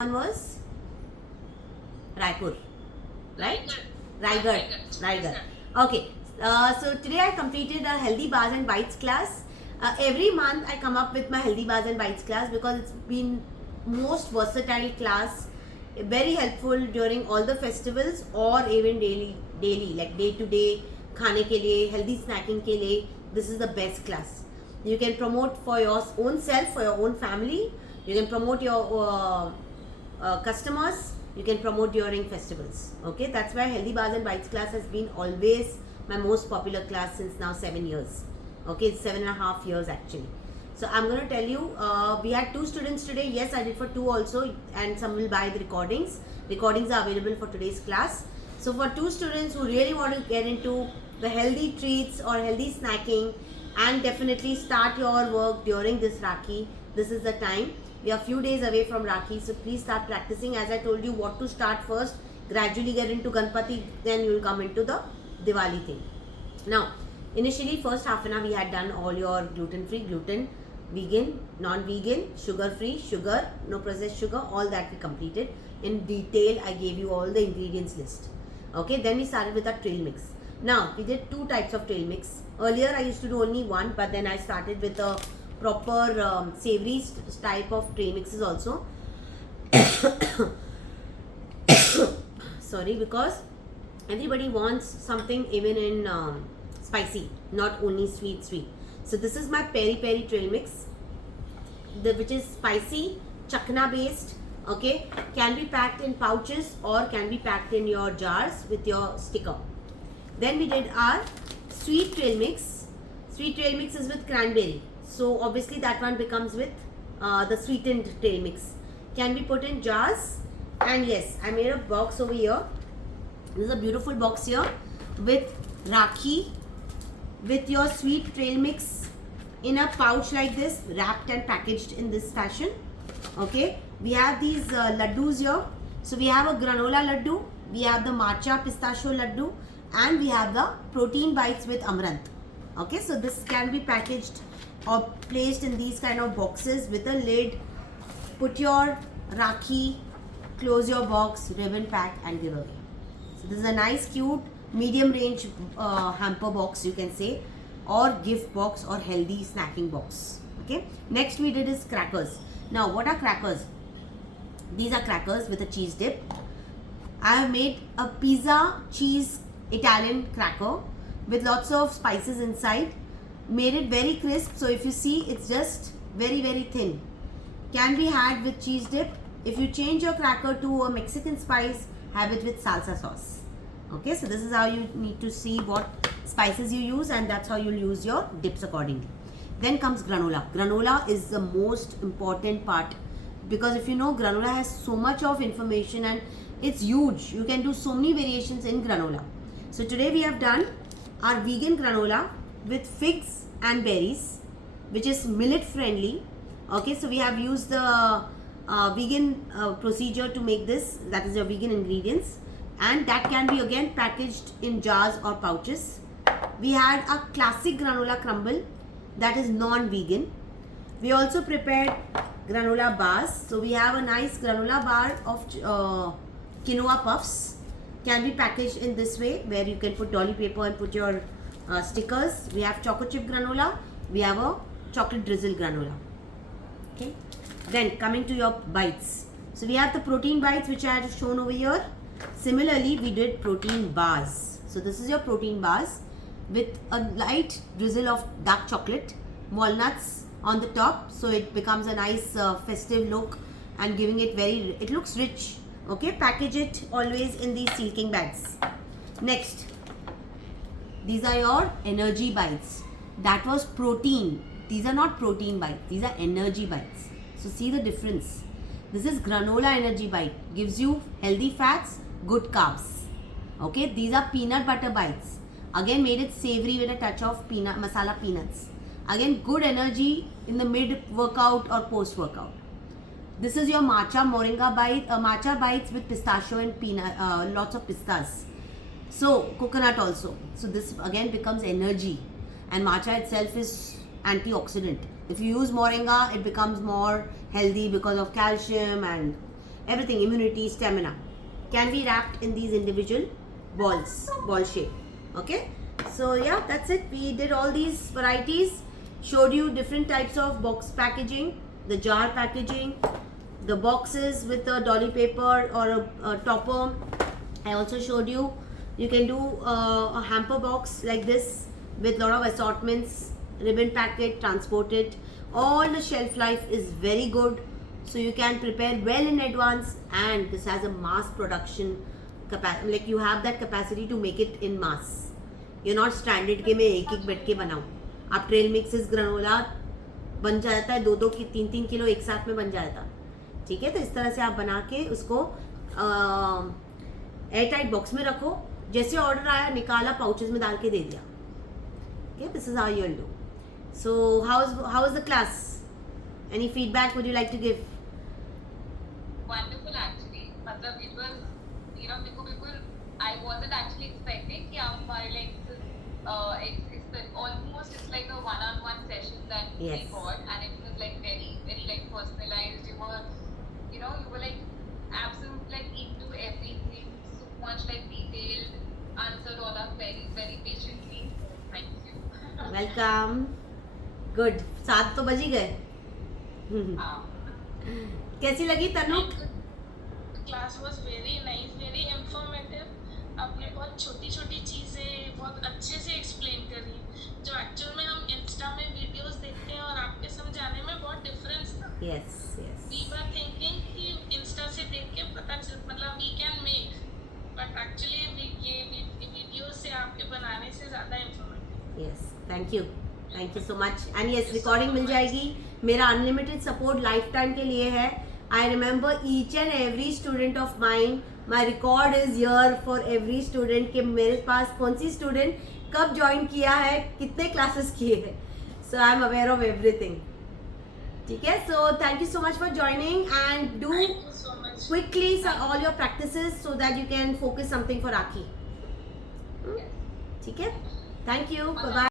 One was Raipur, right? Raigad. Okay. So today I completed a healthy bars and bites class. Every month I come up with my healthy bars and bites class because it's been most versatile class, very helpful during all the festivals or even daily like day to day खाने के लिए, healthy snacking के लिए. This is the best class. You can promote for your own self, for your own family. You can promote your customers. You can promote during festivals. Okay, that's why healthy bars and bites class has been always my most popular class since now 7 years. Okay, it's 7.5 years actually. So I'm going to tell you, we had 2 students today. Yes, I did for 2 also, and some will buy the recordings. Recordings are available for today's class. So for 2 students who really want to get into the healthy treats or healthy snacking and definitely start your work during this Rakhi, this is the time. We are few days away from Rakhi, so please start practicing. As I told you, what to start first, gradually get into Ganpati, then you will come into the Diwali thing. Now, initially first half an hour we had done all your gluten-free, gluten, vegan, non-vegan, sugar-free, sugar, no processed sugar, all that we completed. In detail, I gave you all the ingredients list. Okay, then we started with our trail mix. Now, we did 2 types of trail mix. Earlier, I used to do only one, but then I started with a proper savory type of trail mixes also. Sorry, because everybody wants something even in spicy, not only sweet. So this is my peri peri trail mix, which is spicy, chakna based. Okay, can be packed in pouches or can be packed in your jars with your sticker. Then we did our sweet trail mix. Sweet trail mix is with cranberry. So obviously that one becomes with the sweetened trail mix. Can be put in jars. And yes, I made a box over here. This is a beautiful box here with Rakhi, with your sweet trail mix in a pouch like this, wrapped and packaged in this fashion. Okay, we have these laddus here. So we have a granola laddu, we have the matcha pistachio laddu, and we have the protein bites with amaranth. Okay, so this can be packaged or placed in these kind of boxes with a lid. Put your Rakhi, close your box, ribbon pack and give away. So this is a nice cute medium range hamper box, you can say, or gift box or healthy snacking box. Okay, next we did is crackers. Now what are crackers? These are crackers with a cheese dip. I have made a pizza cheese Italian cracker with lots of spices inside. Made it very crisp, so if you see, it's just very thin. Can be had with cheese dip. If you change your cracker to a Mexican spice, have it with salsa sauce. Okay, so this is how you need to see what spices you use, and that's how you'll use your dips accordingly. Then comes granola. Granola is the most important part, because if you know, granola has so much of information and it's huge. You can do so many variations in granola. So today we have done our vegan granola with figs and berries, which is millet friendly. Okay, so we have used the vegan procedure to make this, that is your vegan ingredients, and that can be again packaged in jars or pouches. We had a classic granola crumble that is non-vegan. We also prepared granola bars. So we have a nice granola bar of quinoa puffs. Can be packaged in this way, where you can put dolly paper and put your stickers. We have choco chip granola. We have a chocolate drizzle granola. Okay. Then coming to your bites. So we have the protein bites, which I have shown over here. Similarly, we did protein bars. So this is your protein bars with a light drizzle of dark chocolate, walnuts on the top, so it becomes a nice festive look and giving it it looks rich. Okay, package it always in these silking bags. Next, these are your energy bites. That was protein. These are not protein bites, these are energy bites. So see the difference. This is granola energy bite, gives you healthy fats, good carbs. Okay, these are peanut butter bites. Again, made it savory with a touch of masala peanuts. Again, good energy in the mid workout or post workout. This is your matcha moringa bite, matcha bites with pistachio and peanut, lots of pistas. So coconut also. So this again becomes energy, and matcha itself is antioxidant. If you use moringa, it becomes more healthy because of calcium and everything, immunity, stamina, can be wrapped in these individual balls, ball shape. Okay, so yeah, that's it. We did all these varieties, showed you different types of box packaging, the jar packaging, the boxes with a dolly paper or a topper. I also showed you can do a hamper box like this with lot of assortments, ribbon packet, transport it. All the shelf life is very good, so you can prepare well in advance, and this has a mass production capacity, like you have that capacity to make it in mass. You're not stranded कि मैं एक बैठ के बनाऊँ. आप trail mixes granola बन जाता है 2-2 की 3-3 किलो एक साथ में बन जाता है. ठीक है, तो इस तरह से आप बना के उसको एयर टाइट बॉक्स में रखो. जैसे ऑर्डर आया निकाला, पाउचेस में डाल के दे दिया. Okay, this is how you'll do. So how is the class? Any feedback would you like to give? Wonderful actually. मतलब it was, you know, बिल्कुल I wasn't actually expecting कि हमारे like it's almost it's like a one-on-one session that Yes. we got, and it was like very like personalized. You were like absolute like into everything, so much like detailed, answered all our queries very patiently. Thank you. Welcome. Good. 7 तो बज ही गए. कैसी लगी तनु? The class was very nice, very informative. आपने बहुत छोटी छोटी चीज़ें बहुत अच्छे से एक्सप्लेन करी, जो एक्चुअल में हम इंस्टा में वीडियोस देखते हैं और आपके समझाने में बहुत डिफरेंस था. Yes yes. We were thinking कि इंस्टा से देख के पता चल, मतलब we can make, but actually ये वीडियो से आपके बनाने से ज़्यादा informative. Yes, thank you so much. And yes, recording मिल जाएगी. मेरा अनलिमिटेड सपोर्ट लाइफ टाइम के लिए है. I remember each and every student of mine. My record is here for every student कि मेरे पास कौन सी स्टूडेंट कब ज्वाइन किया है, कितने क्लासेस किए हैं. So I am aware of everything. ठीक है, so thank you so much for joining and do Thank you so much. quickly all your practices so that you can focus something for Rakhi. ठीक है, thank you, bye bye.